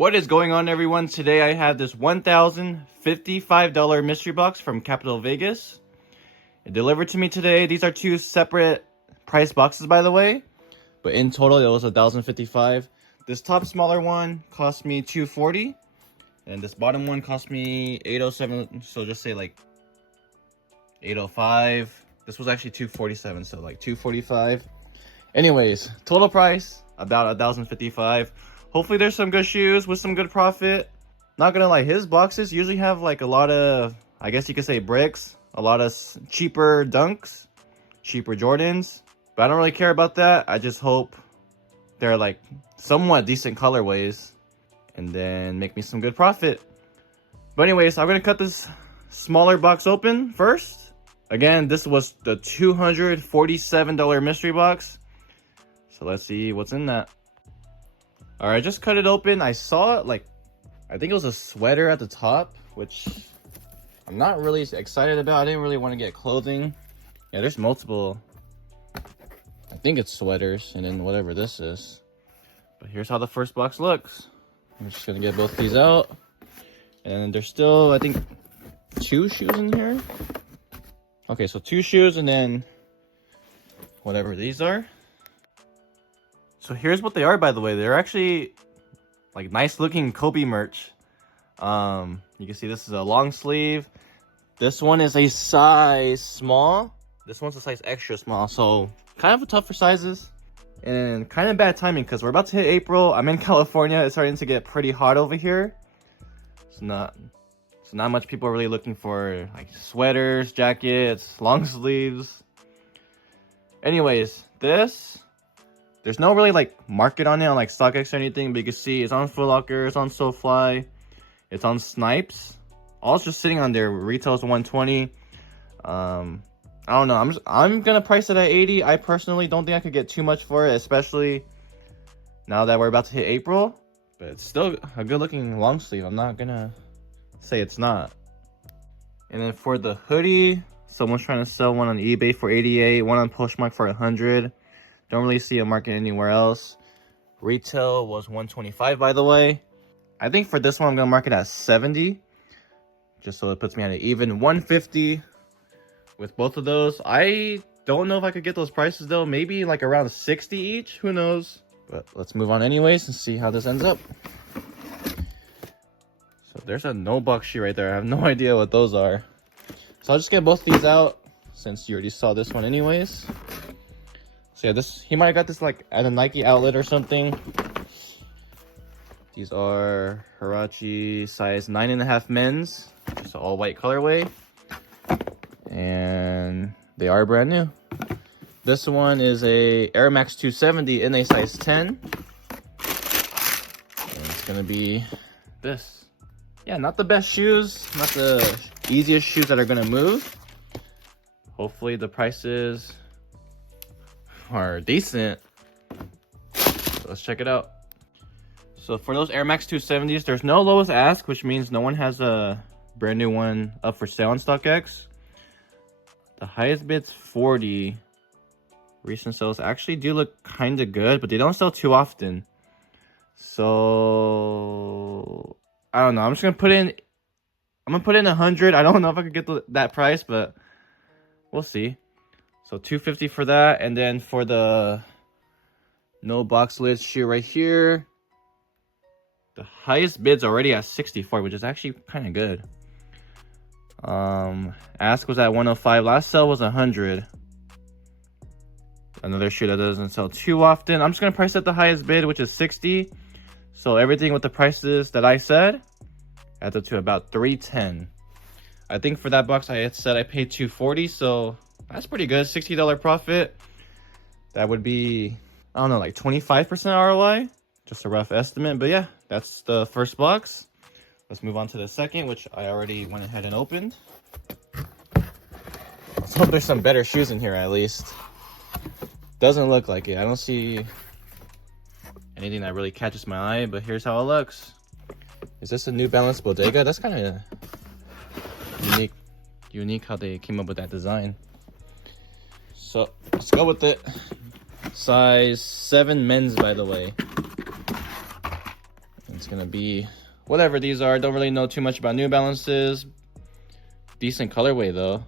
What is going on, everyone? Today I have this $1,055 mystery box from Capital Vegas. It delivered to me today. These are two separate price boxes, by the way, but in total it was $1,055. This top smaller one cost me $240, and this bottom one cost me $807. So just say like $805. This was actually $247, so like $245. Anyways, total price about $1,055. Hopefully there's some good shoes with some good profit. Not gonna lie, his boxes usually have like a lot of, I guess you could say, bricks, a lot of cheaper Dunks, cheaper Jordans, but I don't really care about that. I just hope they're like somewhat decent colorways and then make me some good profit. But anyways, I'm gonna cut this smaller box open first. Again, this was the $247 mystery box, so let's see what's in that. All right, I just cut it open. I saw it, like, I think it was a sweater at the top, which I'm not really excited about. I didn't really want to get clothing. Yeah, there's multiple, I think it's sweaters, and then whatever this is. But here's how the first box looks. I'm just gonna get both these out. And there's still, I think, 2 shoes in here. Okay, so 2 shoes and then whatever these are. So here's what they are, by the way. They're actually like nice looking Kobe merch. You can see this is a long sleeve. This one is a size small. This one's a size extra small. So kind of tough for sizes. And kind of bad timing because we're about to hit April. I'm in California. It's starting to get pretty hot over here. So not much people are really looking for like sweaters, jackets, long sleeves. Anyways, there's no really like market on it on like StockX or anything, but you can see it's on Foot Locker, it's on SoFly, it's on Snipes. All it's just sitting on there. Retails $120. I don't know. I'm gonna price it at $80. I personally don't think I could get too much for it, especially now that we're about to hit April. But it's still a good looking long sleeve. I'm not gonna say it's not. And then for the hoodie, someone's trying to sell one on eBay for $88, one on Poshmark for $100. Don't really see a market anywhere else. Retail was $125, by the way. I think for this one, I'm gonna mark it at $70, just so it puts me at an even $150 with both of those. I don't know if I could get those prices though. Maybe like around $60 each. Who knows? But let's move on anyways and see how this ends up. So there's a no box shoe right there. I have no idea what those are. So I'll just get both these out since you already saw this one anyways. So yeah, he might have got this like at a Nike outlet or something. These are Huarache size 9.5 men's. Just an all white colorway. And they are brand new. This one is a Air Max 270 in a size 10. And it's gonna be this. Yeah, not the best shoes, not the easiest shoes that are gonna move. Hopefully the prices are decent. So let's check it out. So for those Air Max 270s, there's no lowest ask, which means no one has a brand new one up for sale on StockX. The highest bid's 40. Recent sales actually do look kind of good, but they don't sell too often. So I don't know. I'm gonna put in 100. I don't know if I could get that price, but we'll see. So $250 for that, and then for the no box lid shoe right here, the highest bid's already at 64, which is actually kind of good. Ask was at 105. Last sell was 100. Another shoe that doesn't sell too often. I'm just gonna price at the highest bid, which is 60. So everything with the prices that I said adds up to about $310. I think for that box I said I paid $240, so that's pretty good. $60 profit. That would be, I don't know, like 25% ROI. Just a rough estimate. But yeah, that's the first box. Let's move on to the second, which I already went ahead and opened. Let's hope there's some better shoes in here at least. Doesn't look like it. I don't see anything that really catches my eye, but here's how it looks. Is this a New Balance Bodega? That's kind of unique how they came up with that design. So let's go with it. Size 7 men's, by the way. It's gonna be whatever these are. Don't really know too much about New Balances. Decent colorway though.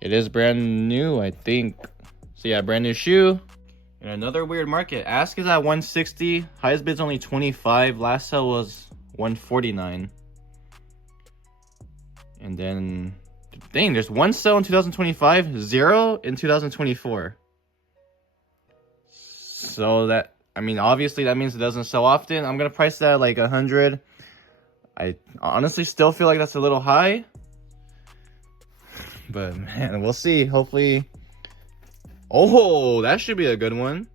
It is brand new, I think. So yeah, brand new shoe. And another weird market. Ask is at 160. Highest bid's only 25. Last sale was 149. And then, dang, there's one sale in 2025, 0 in 2024. So that, I mean, obviously that means it doesn't sell often. I'm gonna price that at like 100. I honestly still feel like that's a little high. But man, we'll see. Hopefully. Oh, that should be a good one.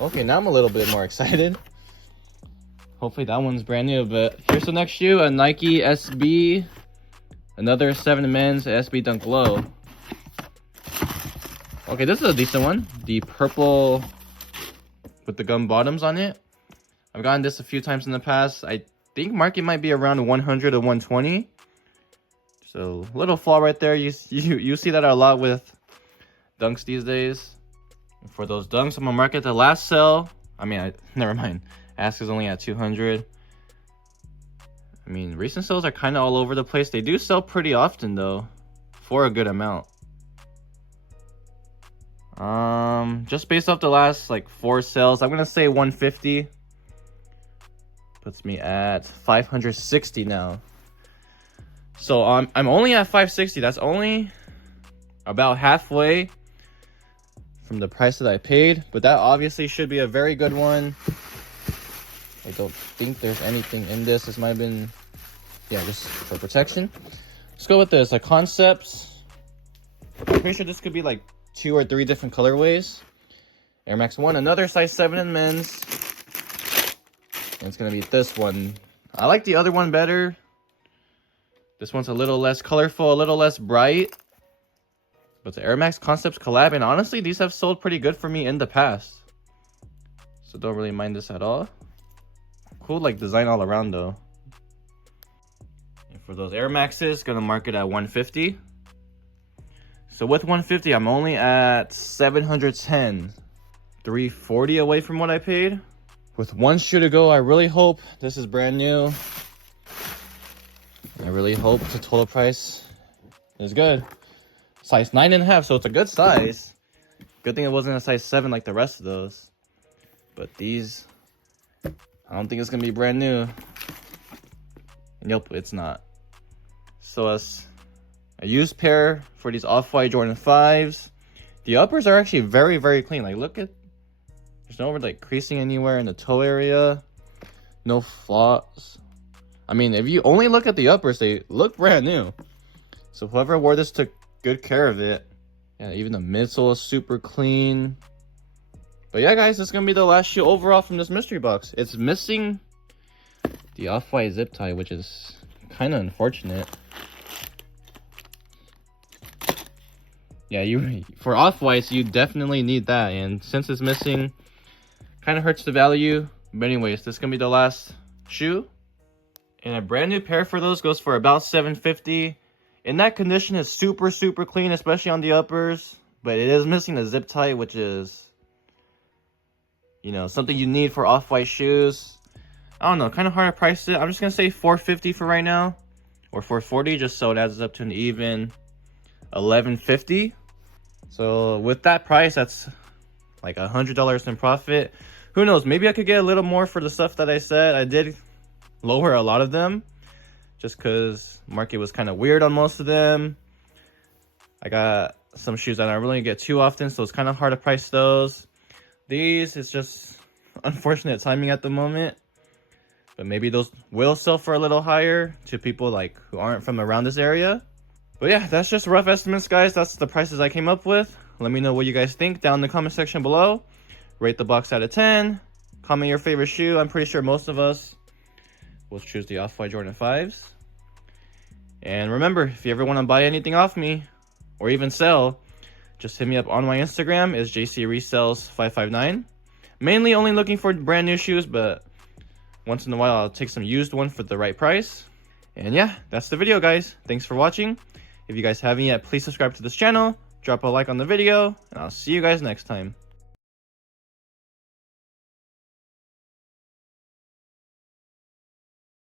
Okay, now I'm a little bit more excited. Hopefully that one's brand new. But here's the next shoe, a Nike SB. Another 7 men's SB Dunk Low. Okay, this is a decent one. The purple with the gum bottoms on it. I've gotten this a few times in the past. I think market might be around 100 to 120. So little flaw right there. You see that a lot with dunks these days. And for those dunks, I'm gonna market the last sell. I mean, never mind. Ask is only at 200. I mean, recent sales are kind of all over the place. They do sell pretty often though, for a good amount. Just based off the last like 4 sales, I'm gonna say 150. Puts me at 560 now. So I'm only at 560. That's only about halfway from the price that I paid, but that obviously should be a very good one. I don't think there's anything in this. This might have been, yeah, just for protection. Let's go with this, like Concepts. I'm pretty sure this could be like 2 or 3 different colorways. Air Max 1, another size 7 in men's. And it's gonna be this one. I like the other one better. This one's a little less colorful, a little less bright. But the Air Max Concepts collab, and honestly, these have sold pretty good for me in the past. So don't really mind this at all. Cool, like, design all around, though. And for those Air Maxes, gonna mark it at 150. So with 150, I'm only at 710. 340 away from what I paid. With one shoe to go, I really hope this is brand new. I really hope the total price is good. Size 9.5, so it's a good size. Good thing it wasn't a size 7 like the rest of those. But these, I don't think it's gonna be brand new. Nope, it's not. So it's a used pair for these Off-White Jordan 5s. The uppers are actually very, very clean. Like, look at, there's no like creasing anywhere in the toe area. No flaws. I mean, if you only look at the uppers, they look brand new. So whoever wore this took good care of it. Yeah, even the midsole is super clean. But yeah, guys, this is gonna be the last shoe overall from this mystery box. It's missing the Off-White zip tie, which is kind of unfortunate. Yeah, for Off-Whites, you definitely need that, and since it's missing, kind of hurts the value. But anyways, this is gonna be the last shoe. And a brand new pair for those goes for about $750. In that condition, is super, super clean, especially on the uppers. But it is missing the zip tie, which is, you know, something you need for Off-White shoes. I don't know, kind of hard to price it. I'm just gonna say $450 for right now, or $440, just so it adds up to an even $1150. So with that price, that's like $100 in profit. Who knows? Maybe I could get a little more for the stuff that I said. I did lower a lot of them, just because market was kind of weird on most of them. I got some shoes that I don't really get too often, so it's kind of hard to price those. These, it's just unfortunate timing at the moment. But maybe those will sell for a little higher to people like who aren't from around this area. But yeah, that's just rough estimates, guys. That's the prices I came up with. Let me know what you guys think down in the comment section below. Rate the box out of 10. Comment your favorite shoe. I'm pretty sure most of us will choose the Off-White Jordan 5s. And remember, if you ever want to buy anything off me, or even sell, just hit me up on my Instagram. It's JCResells559. Mainly only looking for brand new shoes, but once in a while I'll take some used one for the right price. And yeah, that's the video, guys. Thanks for watching. If you guys haven't yet, please subscribe to this channel, drop a like on the video, and I'll see you guys next time.